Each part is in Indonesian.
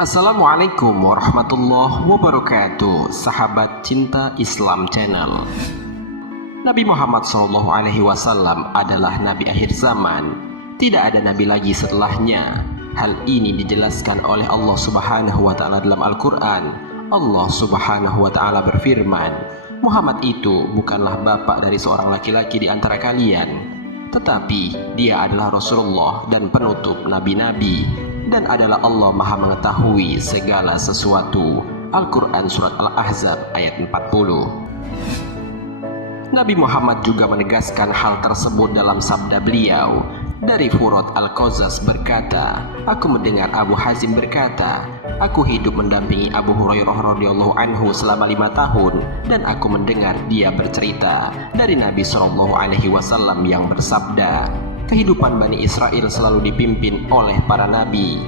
Assalamualaikum warahmatullahi wabarakatuh, sahabat cinta Islam Channel. Nabi Muhammad SAW adalah Nabi akhir zaman. Tidak ada Nabi lagi setelahnya. Hal ini dijelaskan oleh Allah Subhanahu wa Ta'ala dalam Al-Quran. Allah Subhanahu wa Ta'ala berfirman, Muhammad itu bukanlah bapak dari seorang laki-laki di antara kalian, tetapi dia adalah Rasulullah dan penutup nabi-nabi, dan adalah Allah Maha mengetahui segala sesuatu. Al-Quran Surat Al-Ahzab ayat 40. Nabi Muhammad juga menegaskan hal tersebut dalam sabda beliau. Dari Furat Al-Qazas berkata, aku mendengar Abu Hazim berkata, aku hidup mendampingi Abu Hurairah radhiyallahu anhu selama 5 tahun, dan aku mendengar dia bercerita dari Nabi SAW yang bersabda, kehidupan Bani Israel selalu dipimpin oleh para nabi.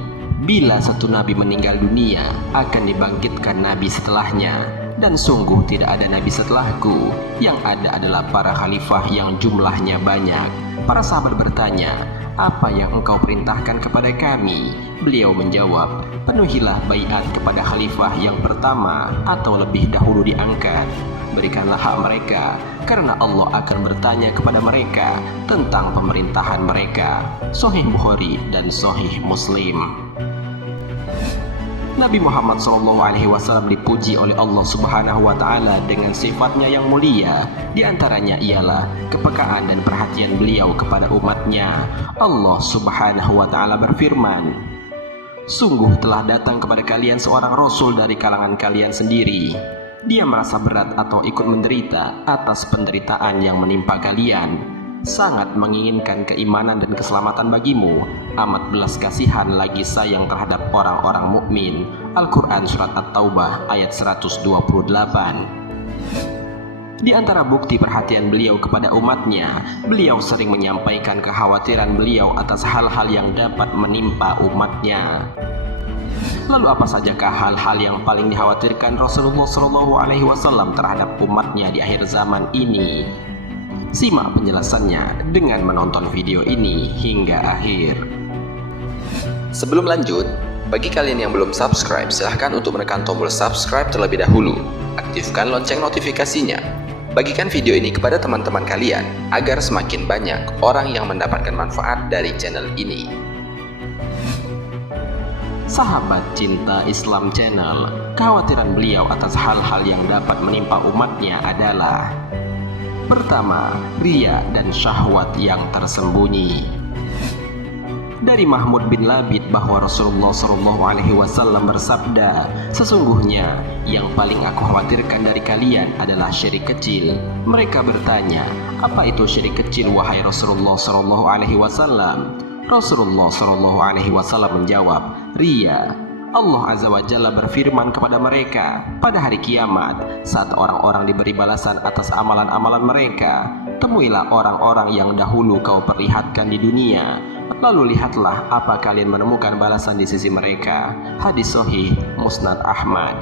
Bila satu nabi meninggal dunia, akan dibangkitkan nabi setelahnya. Dan sungguh tidak ada nabi setelahku. Yang ada adalah para khalifah yang jumlahnya banyak. Para sahabat bertanya, apa yang engkau perintahkan kepada kami? Beliau menjawab, penuhilah baiat kepada khalifah yang pertama atau lebih dahulu diangkat. Berikanlah hak mereka, karena Allah akan bertanya kepada mereka tentang pemerintahan mereka. Sahih Bukhari dan Sahih Muslim. Nabi Muhammad SAW dipuji oleh Allah Subhanahu wa Ta'ala dengan sifatnya yang mulia. Di antaranya ialah kepekaan dan perhatian beliau kepada umatnya. Allah Subhanahu wa Ta'ala berfirman, sungguh telah datang kepada kalian seorang rasul dari kalangan kalian sendiri. Dia merasa berat atau ikut menderita atas penderitaan yang menimpa kalian. Sangat menginginkan keimanan dan keselamatan bagimu. Amat belas kasihan lagi sayang terhadap orang-orang mukmin. Al-Quran Surat At-Taubah ayat 128. Di antara bukti perhatian beliau kepada umatnya, beliau sering menyampaikan kekhawatiran beliau atas hal-hal yang dapat menimpa umatnya. Lalu apa sajakah hal-hal yang paling dikhawatirkan Rasulullah SAW terhadap umatnya di akhir zaman ini? Simak penjelasannya dengan menonton video ini hingga akhir. Sebelum lanjut, bagi kalian yang belum subscribe, silahkan untuk menekan tombol subscribe terlebih dahulu. Aktifkan lonceng notifikasinya. Bagikan video ini kepada teman-teman kalian, agar semakin banyak orang yang mendapatkan manfaat dari channel ini. Sahabat cinta Islam Channel, kekhawatiran beliau atas hal-hal yang dapat menimpa umatnya adalah: pertama, riya dan syahwat yang tersembunyi. Dari Mahmud bin Labid bahwa Rasulullah SAW bersabda, sesungguhnya yang paling aku khawatirkan dari kalian adalah syirik kecil. Mereka bertanya, apa itu syirik kecil wahai Rasulullah SAW? Rasulullah SAW menjawab, riya. Allah Azza wa Jalla berfirman kepada mereka pada hari kiamat, saat orang-orang diberi balasan atas amalan-amalan mereka, temuilah orang-orang yang dahulu kau perlihatkan di dunia, lalu lihatlah apa kalian menemukan balasan di sisi mereka. Hadis Sahih Musnad Ahmad.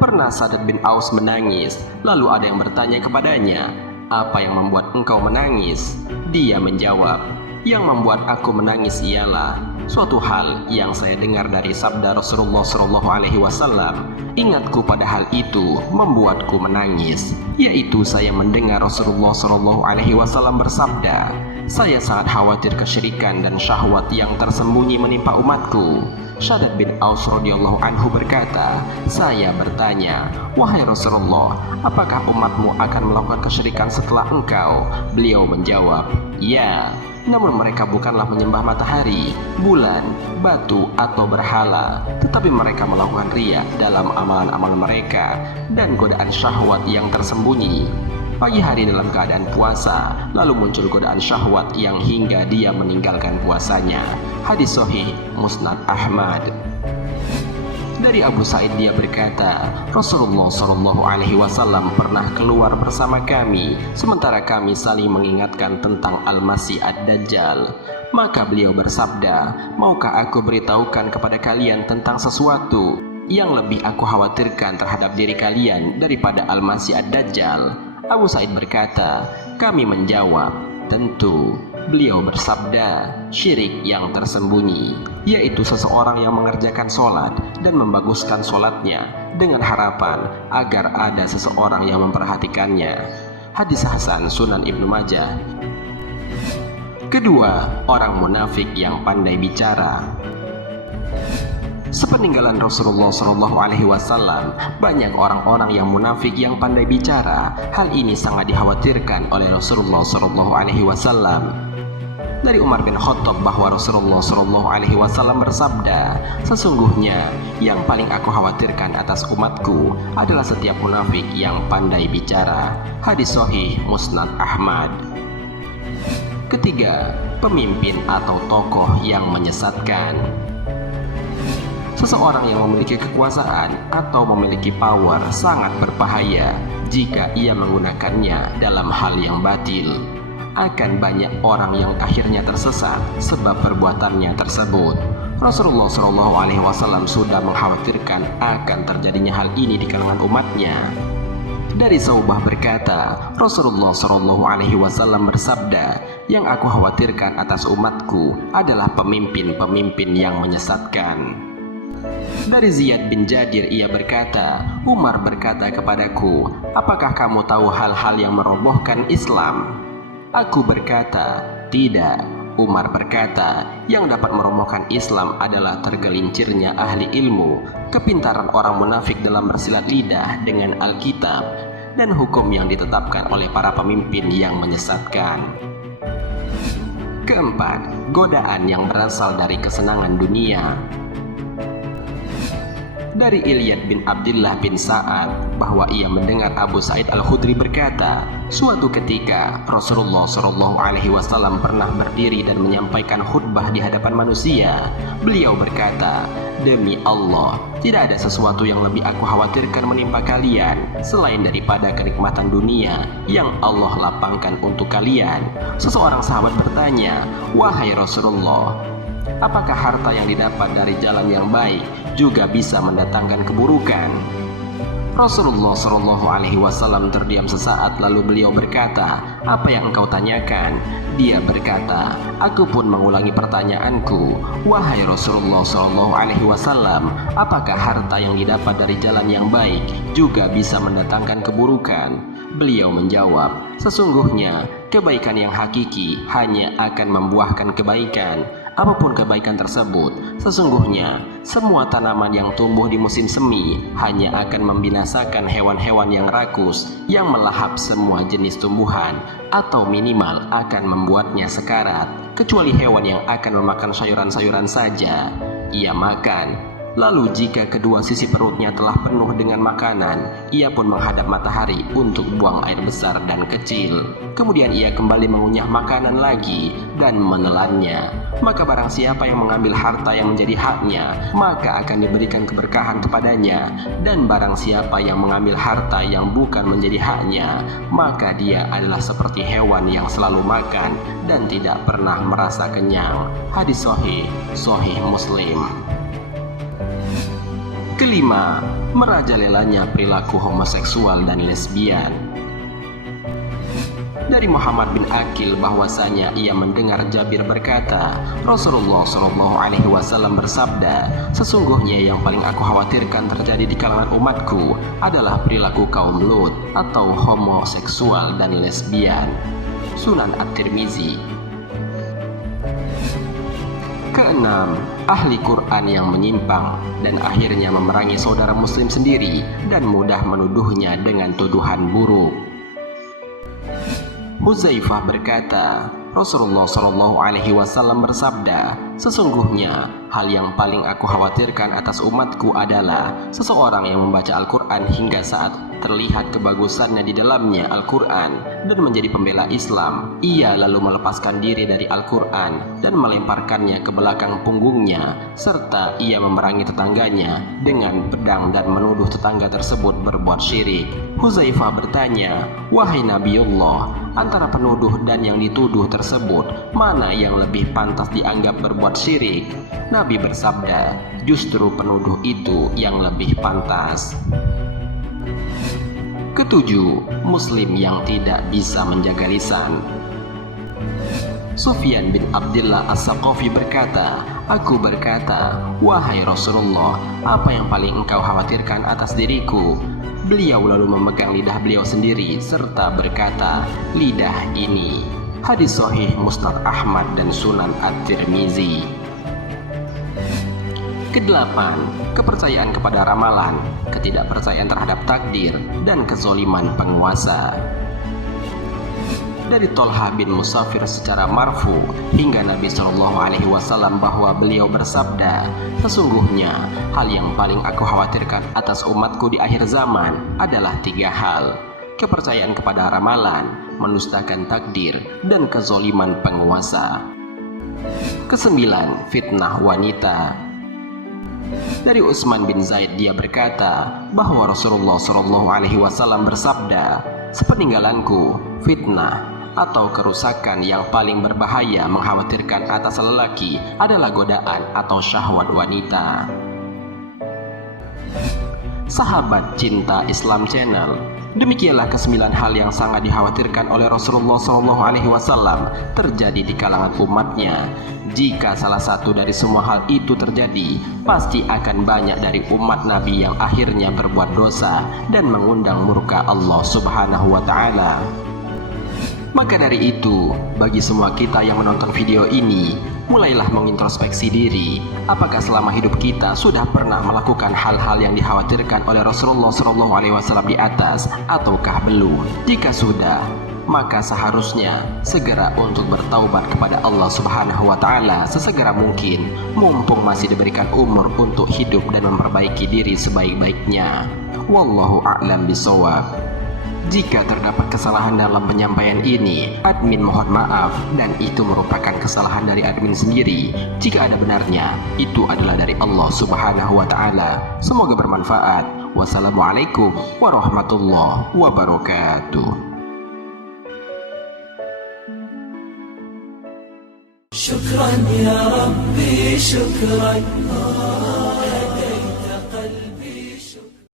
Pernah Sadad bin Aus menangis, lalu ada yang bertanya kepadanya, apa yang membuat engkau menangis? Dia menjawab, yang membuat aku menangis ialah suatu hal yang saya dengar dari sabda Rasulullah SAW. Ingatku pada hal itu membuatku menangis, yaitu saya mendengar Rasulullah SAW bersabda, saya sangat khawatir kesyirikan dan syahwat yang tersembunyi menimpa umatku. Sadad bin Aus radhiyallahu anhu berkata, saya bertanya, wahai Rasulullah, apakah umatmu akan melakukan kesyirikan setelah engkau? Beliau menjawab, ya. Namun mereka bukanlah menyembah matahari, bulan, batu, atau berhala, tetapi mereka melakukan riya dalam amalan-amalan mereka dan godaan syahwat yang tersembunyi. Pagi hari dalam keadaan puasa, lalu muncul godaan syahwat yang hingga dia meninggalkan puasanya. Hadis Sahih Musnad Ahmad. Dari Abu Sa'id dia berkata, Rasulullah SAW pernah keluar bersama kami, sementara kami saling mengingatkan tentang Al-Masih Ad-Dajjal. Maka beliau bersabda, maukah aku beritahukan kepada kalian tentang sesuatu yang lebih aku khawatirkan terhadap diri kalian daripada Al-Masih Ad-Dajjal? Abu Sa'id berkata, kami menjawab, tentu. Beliau bersabda, syirik yang tersembunyi, yaitu seseorang yang mengerjakan sholat dan membaguskan sholatnya dengan harapan agar ada seseorang yang memperhatikannya. Hadis Hasan Sunan Ibnu Majah. Kedua, orang munafik yang pandai bicara. Sepeninggalan Rasulullah SAW, banyak orang-orang yang munafik yang pandai bicara. Hal ini sangat dikhawatirkan oleh Rasulullah SAW. Dari Umar bin Khattab bahwa Rasulullah SAW bersabda, sesungguhnya yang paling aku khawatirkan atas umatku adalah setiap munafik yang pandai bicara. Hadis Sahih Musnad Ahmad. Ketiga, pemimpin atau tokoh yang menyesatkan. Seseorang yang memiliki kekuasaan atau memiliki power sangat berbahaya jika ia menggunakannya dalam hal yang batil. Akan banyak orang yang akhirnya tersesat sebab perbuatannya tersebut. Rasulullah SAW sudah mengkhawatirkan akan terjadinya hal ini di kalangan umatnya. Dari Saubah berkata, Rasulullah SAW bersabda, yang aku khawatirkan atas umatku adalah pemimpin-pemimpin yang menyesatkan. Dari Ziyad bin Jadir ia berkata, Umar berkata kepadaku, apakah kamu tahu hal-hal yang merobohkan Islam? Aku berkata, tidak. Umar berkata, yang dapat merobohkan Islam adalah tergelincirnya ahli ilmu, kepintaran orang munafik dalam bersilat lidah dengan Alkitab, dan hukum yang ditetapkan oleh para pemimpin yang menyesatkan. Keempat, godaan yang berasal dari kesenangan dunia. Dari Ilyad bin Abdullah bin Sa'ad bahwa ia mendengar Abu Sa'id Al-Khudri berkata, suatu ketika Rasulullah SAW pernah berdiri dan menyampaikan khutbah di hadapan manusia. Beliau berkata, demi Allah, tidak ada sesuatu yang lebih aku khawatirkan menimpa kalian selain daripada kenikmatan dunia yang Allah lapangkan untuk kalian. Seseorang sahabat bertanya, wahai Rasulullah, apakah harta yang didapat dari jalan yang baik juga bisa mendatangkan keburukan? Rasulullah SAW terdiam sesaat lalu beliau berkata, apa yang engkau tanyakan? Dia berkata, aku pun mengulangi pertanyaanku, wahai Rasulullah SAW, apakah harta yang didapat dari jalan yang baik juga bisa mendatangkan keburukan? Beliau menjawab, sesungguhnya kebaikan yang hakiki hanya akan membuahkan kebaikan. Apapun kebaikan tersebut, sesungguhnya semua tanaman yang tumbuh di musim semi hanya akan membinasakan hewan-hewan yang rakus yang melahap semua jenis tumbuhan atau minimal akan membuatnya sekarat, kecuali hewan yang akan memakan sayuran-sayuran saja. Ia makan. Lalu jika kedua sisi perutnya telah penuh dengan makanan, ia pun menghadap matahari untuk buang air besar dan kecil. Kemudian ia kembali mengunyah makanan lagi dan menelannya. Maka barang siapa yang mengambil harta yang menjadi haknya, maka akan diberikan keberkahan kepadanya. Dan barang siapa yang mengambil harta yang bukan menjadi haknya, maka dia adalah seperti hewan yang selalu makan dan tidak pernah merasa kenyang. Hadis Sahih Muslim. Kelima, merajalelanya perilaku homoseksual dan lesbian. Dari Muhammad bin Akil bahwasanya ia mendengar Jabir berkata, Rasulullah SAW bersabda, sesungguhnya yang paling aku khawatirkan terjadi di kalangan umatku adalah perilaku kaum Lut atau homoseksual dan lesbian. Sunan At-Tirmizi. Keenam, ahli Quran yang menyimpang dan akhirnya memerangi saudara muslim sendiri dan mudah menuduhnya dengan tuduhan buruk. Huzaifah berkata, Rasulullah SAW bersabda, sesungguhnya hal yang paling aku khawatirkan atas umatku adalah seseorang yang membaca Al-Quran hingga saat terlihat kebagusannya di dalamnya Al-Quran dan menjadi pembela Islam. Ia lalu melepaskan diri dari Al-Quran dan melemparkannya ke belakang punggungnya, serta ia memerangi tetangganya dengan pedang dan menuduh tetangga tersebut berbuat syirik. Huzaifah bertanya, wahai Nabiullah, antara penuduh dan yang dituduh tersebut, mana yang lebih pantas dianggap berbuat syirik? Nabi bersabda, justru penuduh itu yang lebih pantas. Ketujuh, muslim yang tidak bisa menjaga lisan. Sufyan bin Abdullah As-Saqafi berkata, "Aku berkata, wahai Rasulullah, apa yang paling engkau khawatirkan atas diriku?" Beliau lalu memegang lidah beliau sendiri serta berkata, "Lidah ini." Hadis sahih Musnad Ahmad dan Sunan At-Tirmizi. Kedelapan, kepercayaan kepada ramalan, ketidakpercayaan terhadap takdir, dan kezoliman penguasa. Dari Tolha bin Musafir secara marfu hingga Nabi SAW bahwa beliau bersabda, "Sesungguhnya hal yang paling aku khawatirkan atas umatku di akhir zaman adalah 3 hal: kepercayaan kepada ramalan, mendustakan takdir, dan kezoliman penguasa." Kesembilan, fitnah wanita. Dari Utsman bin Zaid dia berkata bahwa Rasulullah SAW bersabda, "Sepeninggalanku, fitnah atau kerusakan yang paling berbahaya mengkhawatirkan atas lelaki adalah godaan atau syahwat wanita." Sahabat Cinta Islam Channel, demikianlah ke-9 hal yang sangat dikhawatirkan oleh Rasulullah SAW terjadi di kalangan umatnya. Jika salah satu dari semua hal itu terjadi, pasti akan banyak dari umat Nabi yang akhirnya berbuat dosa dan mengundang murka Allah Subhanahu wa Ta'ala. Maka dari itu, bagi semua kita yang menonton video ini, mulailah mengintrospeksi diri. Apakah selama hidup kita sudah pernah melakukan hal-hal yang dikhawatirkan oleh Rasulullah SAW di atas, ataukah belum? Jika sudah, maka seharusnya segera untuk bertaubat kepada Allah Subhanahu wa Ta'ala sesegera mungkin, mumpung masih diberikan umur untuk hidup dan memperbaiki diri sebaik-baiknya. Wallahu a'lam bishawab. Jika terdapat kesalahan dalam penyampaian ini, admin mohon maaf, dan itu merupakan kesalahan dari admin sendiri. Jika ada benarnya, itu adalah dari Allah Subhanahu wa Ta'ala. Semoga bermanfaat. Wassalamualaikum warahmatullahi wabarakatuh. شكرا يا ربي شكرا